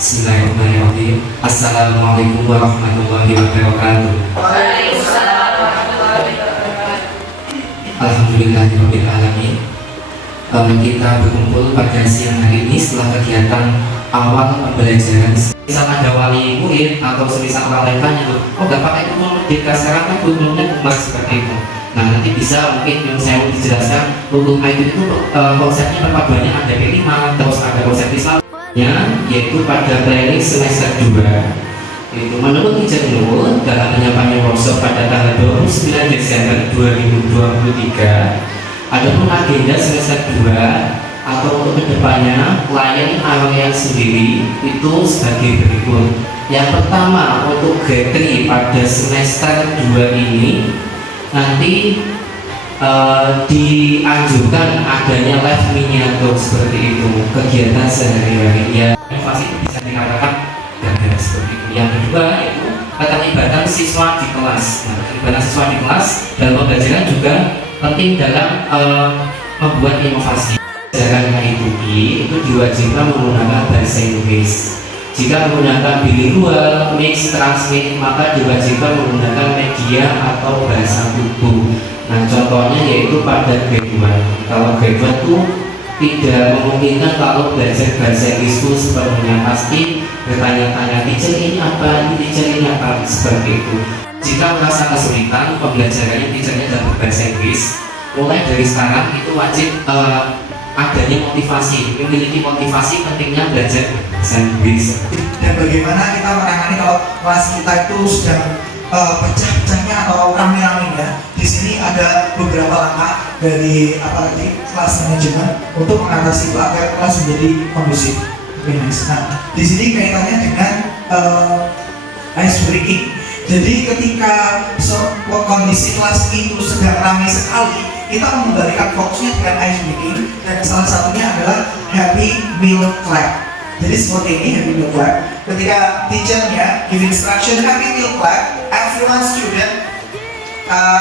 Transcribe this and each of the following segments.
Bismillahirrahmanirrahim. Assalamualaikum warahmatullahi wabarakatuh. Waalaikumsalam warahmatullahi wabarakatuh. Alhamdulillahirabbil alamin. Kita berkumpul pada siang hari ini setelah kegiatan awal pembelajaran. Misal ada wali murid atau semisal orang lain tanya, oh nggak pakai kurikulum merdeka, sekarang kan kurikulumnya kembali seperti itu. Nah nanti bisa mungkin yang saya mau dijelaskan kurikulum itu konsepnya perpaduannya ada P5, terus ada konsep Islamnya, yaitu pada planning semester 2. Itu menurut Teacher Nur dalam penyampaian workshop pada tanggal 29 Desember 2023, adapun agenda semester 2 atau untuk kedepannya klien area sendiri itu sebagai berikut. Yang pertama, untuk grade 3 pada semester 2 ini nanti dianjurkan adanya live miniatur seperti itu, kegiatan sehari-hari ya, pasti bisa dikatakan gagal seperti itu. Yang kedua yaitu keterlibatan siswa di kelas. Nah, keterlibatan siswa di kelas dalam pembelajaran juga penting dalam membuat inovasi. Pelajaran IPB itu diwajibkan menggunakan bahasa Inggris. Jika menggunakan bilingual, mix, transmit, maka diwajibkan menggunakan media atau bahasa tubuh. Nah, contohnya yaitu pada grade 1. Kalau grade 1 itu tidak memungkinkan kalau belajar bahasa Inggris itu sepenuhnya, pasti bertanya-tanya, teacher ini apa, teacher ini apa, seperti itu. Jika merasa kesulitan pembelajarannya, teachernya dalam bahasa Inggris, mulai dari sekarang itu wajib adanya motivasi, memiliki motivasi pentingnya belajar bahasa Inggris. Dan bagaimana kita menangani kalau kelas kita itu sedang pecah-pecahnya atau rame-ramenya. Di sini ada beberapa langkah dari kelas manajemen untuk mengatasi itu agar kelas menjadi kondusif. Nah, di sini kaitannya dengan ice breaking. Jadi ketika kondisi kelas itu sedang ramai sekali, kita mengembalikan fokusnya dengan ice breaking, dan salah satunya adalah happy meal clap. Jadi seperti ini happy meal clap. Ketika teachernya give instruction happy meal clap, everyone student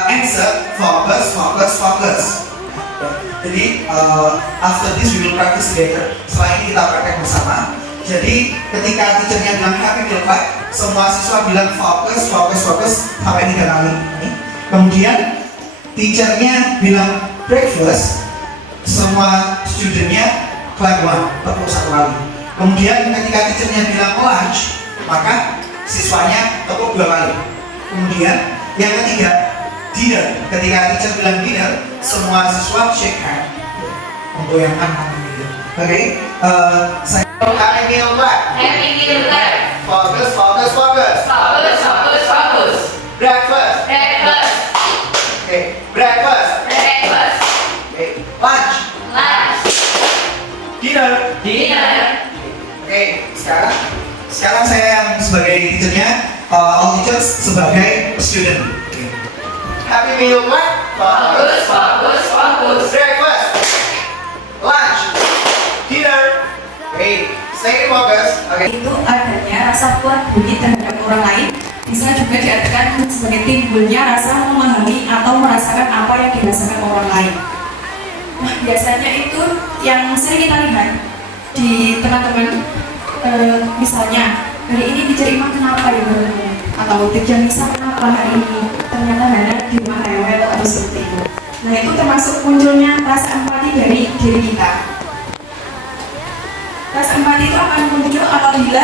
answer focus, focus, focus. Jadi after this we will practice together. Setelah ini kita praktek bersama. Jadi ketika teachernya bilang happy meal clap, semua siswa bilang fokus, fokus, fokus sampai 3 kali. Kemudian teachernya bilang breakfast, semua studentnya clap 1, tepuk 1 kali. Kemudian ketika teachernya bilang lunch, maka siswanya tepuk 2 kali. Kemudian yang ketiga, dinner. Ketika teacher bilang dinner, semua siswa shake hand, memgoyangkan tangan. Oke, saya happy meal clap. Happy meal clap. Fokus, fokus, fokus. Fokus, fokus, fokus. Breakfast. Breakfast. Oke, breakfast. Breakfast. Oke, lunch. Lunch. Dinner. Dinner. Oke, sekarang saya yang sebagai teachernya, all teachers sebagai student. Happy meal clap. Fokus, fokus, fokus. Breakfast. Lunch. Dinner. Oke, stay fokus. Oke. Itu adanya rasa kuat budi terhadap orang lain, bisa juga diartikan sebagai timbulnya rasa memahami atau merasakan apa yang dirasakan orang lain. Nah, biasanya itu yang sering kita lihat di teman-teman, misalnya hari ini teacher Iman kenapa ya baru, atau teacher Nisa kenapa hari ini, ternyata Hana di rumah rewel atau seperti itu. Nah, itu termasuk munculnya rasa empati dari diri kita. Rasa empati itu akan muncul apabila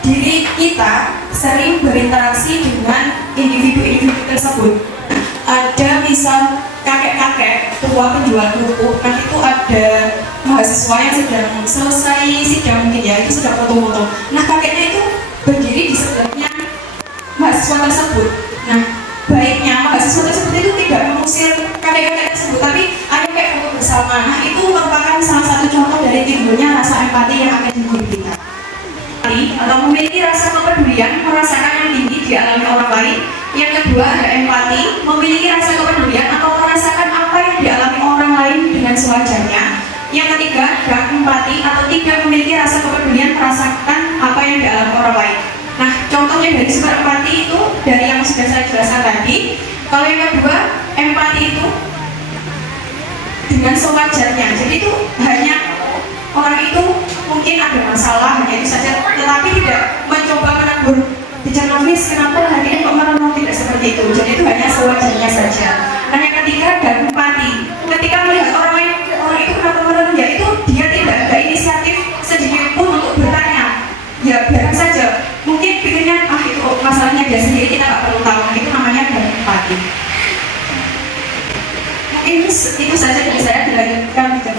diri kita sering berinteraksi dengan individu-individu tersebut. Ada misal kakek-kakek tua penjual kerupuk, nanti itu ada mahasiswa yang sedang selesai sidang mungkin ya, itu sedang foto-foto. Nah, kakeknya itu berdiri di sebelahnya mahasiswa tersebut. Nah, baiknya mahasiswa tersebut itu tidak mengusir kakek-kakek tersebut, tapi ayo kayak foto bersama. Nah, itu merupakan salah satu contoh dari timbulnya rasa empati yang akan dimiliki kita. Atau memiliki rasa kepedulian, merasakan yang tinggi dialami orang lain. Yang kedua ada empati, memiliki rasa kepedulian atau merasakan apa yang dialami orang lain dengan sewajarnya. Yang ketiga ada empati atau tidak memiliki rasa kepedulian, merasakan apa yang dialami orang lain. Nah, contohnya dari sumber empati itu dari yang sudah saya jelaskan tadi. Kalau yang kedua, empati itu dengan sewajarnya. Jadi itu hanya orang itu mungkin ada masalah, hanya itu saja. tetapi tidak mencoba menegur teacher Nofis, kenapa hari ini kok merenung, tidak seperti itu. Jadi itu hanya sewajarnya saja. Nah yang ketiga ada empati. Ketika melihat orang lain, orang itu kenapa merenung, ya itu dia tidak ada inisiatif sedikit pun untuk bertanya. Ya biarkan saja, mungkin pikirnya itu masalahnya dia sendiri, kita nggak perlu tahu. Itu namanya ada empati. Mungkin itu saja dari saya, dilanjutkan Teacher.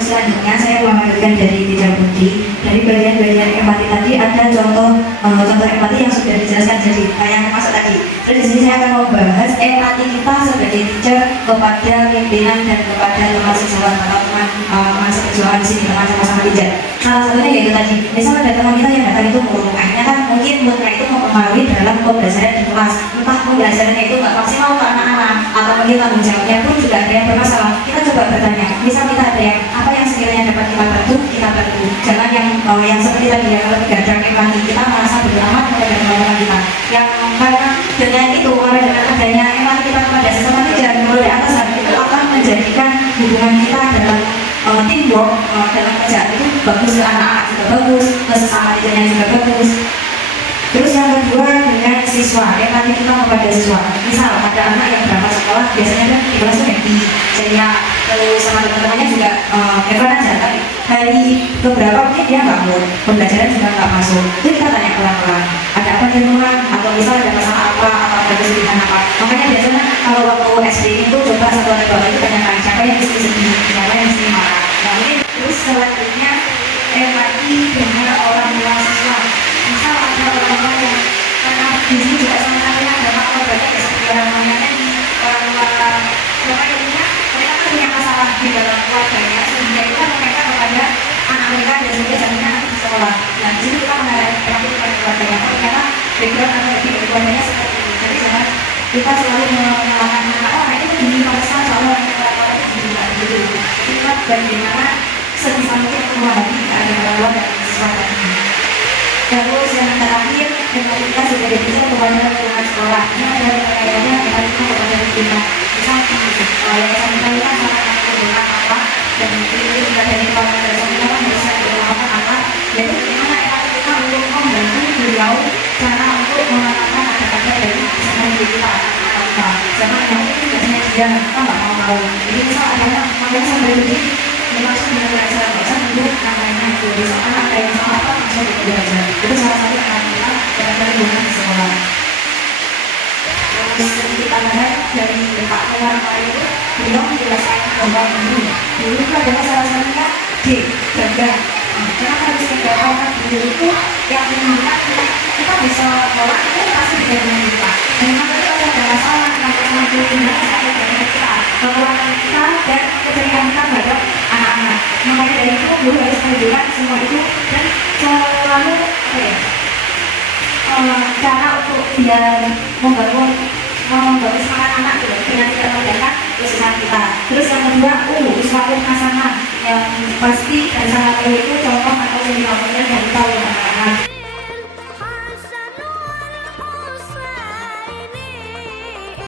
Selanjutnya saya melanjutkan dari Teacher Budi. Dari bagian-bagian empati tadi ada contoh empati yang sudah dijelaskan jadi yang masuk tadi. Terus di sini saya akan membahas empati kita sebagai teacher kepada pimpinan dan kepada teman sejawat atau teman seperjuangan di sini, teman sama-sama teacher. Salah satunya yaitu tadi, misalnya ada teman kita yang datang itu murung, akhirnya kan mungkin moodnya itu mempengaruhi dalam pembelajaran di kelas. Entah pembelajarannya itu nggak maksimal ke anak-anak atau mungkin tanggung jawabnya pun juga ada yang bermasalah. Kita coba bertanya, misal kita ada yang apa yang sekiranya dapat kita bantu, kita bantu. Jangan yang seperti tadi ya, kalau tidak ada empati kita merasa bodo amat kepada teman-teman kita. Yang karena dengan itu, karena dengan adanya empati kita kepada sesama teacher mulai atasan itu akan menjadikan hubungan kita dalam teamwork dalam kerja itu bagus, ke anak-anak juga bagus, ke sesama teachernya juga bagus. Terus yang kedua dengan siswa, empati kita kepada siswa. Misal ada anak yang berangkat sekolah, biasanya kan di kelas itu happy, ceria, terus sama teman-temannya juga hebat aja. Tapi hari beberapa mungkin dia nggak mood, pembelajaran juga nggak masuk. Itu kita tanya pelan-pelan, ada apa di rumah, atau misal ada masalah apa, atau ada kesulitan apa. Makanya biasanya kalau waktu SD itu coba satu hari dua itu tanyakan siapa yang mesti sedih, siapa yang mesti marah. Nah ini terus selanjutnya empati dengan orang tua siswa. Misal ada orang-orang yang karena di sini juga sama-sama ada keluarganya ya seperti orang tuanya tadi, orang tua bapaknya mereka kan punya masalah di dalam keluarganya sehingga kita mereka kepada anak mereka dan juga jaminan di sekolah. Nah di sini kita mengarahkan kepada keluarganya karena background atau dari keluarganya seperti ini. Jadi jangan kita selalu menyalahkan anak orang itu begini pada saat soalnya orang itu gitu. Kita bagaimana sebisa mungkin memahami keadaan orang tua dan siswa tadi. Terus yang terakhir, empati kita sudah dipisah kepada lingkungan sekolah. Ini adalah pertanyaannya empati kita kepada lingkungan. Misalnya, yayasan kita ini kan sangat menggunakan apa, dan itu juga dari kepala yayasan kita kan bisa dilakukan apa. Jadi bagaimana empati kita untuk membantu beliau cara untuk menanamkan ada-ada dari kesehatan kita. Karena yang itu biasanya dia kita nggak mau. Jadi misal ada yang makanya sampai begini, langsung dengan belajar, nggak usah nunggu namanya itu. Misalkan ada yang salah apa, langsung belajar. Itu salah satu yang kita pada lingkungan di sekolah. Terus sedikit tambahan dari Pak Keluar kemarin itu, beliau menjelaskan bahwa dulu itu adalah salah satunya gagal. Kenapa harus gagal? Karena dulu itu yang menunjukkan kita bisa bawa itu pasti dengan kita. Memang itu ada masalah tentang kemampuan kita, pengeluaran kita dan keceriaan kita terhadap anak-anak. Makanya dari itu dulu harus menunjukkan semua itu dan selalu cara untuk biar membangun semangat anak gitu dengan tidak membiarkan kesusahan kita. Terus yang kedua, suatu pasangan yang pasti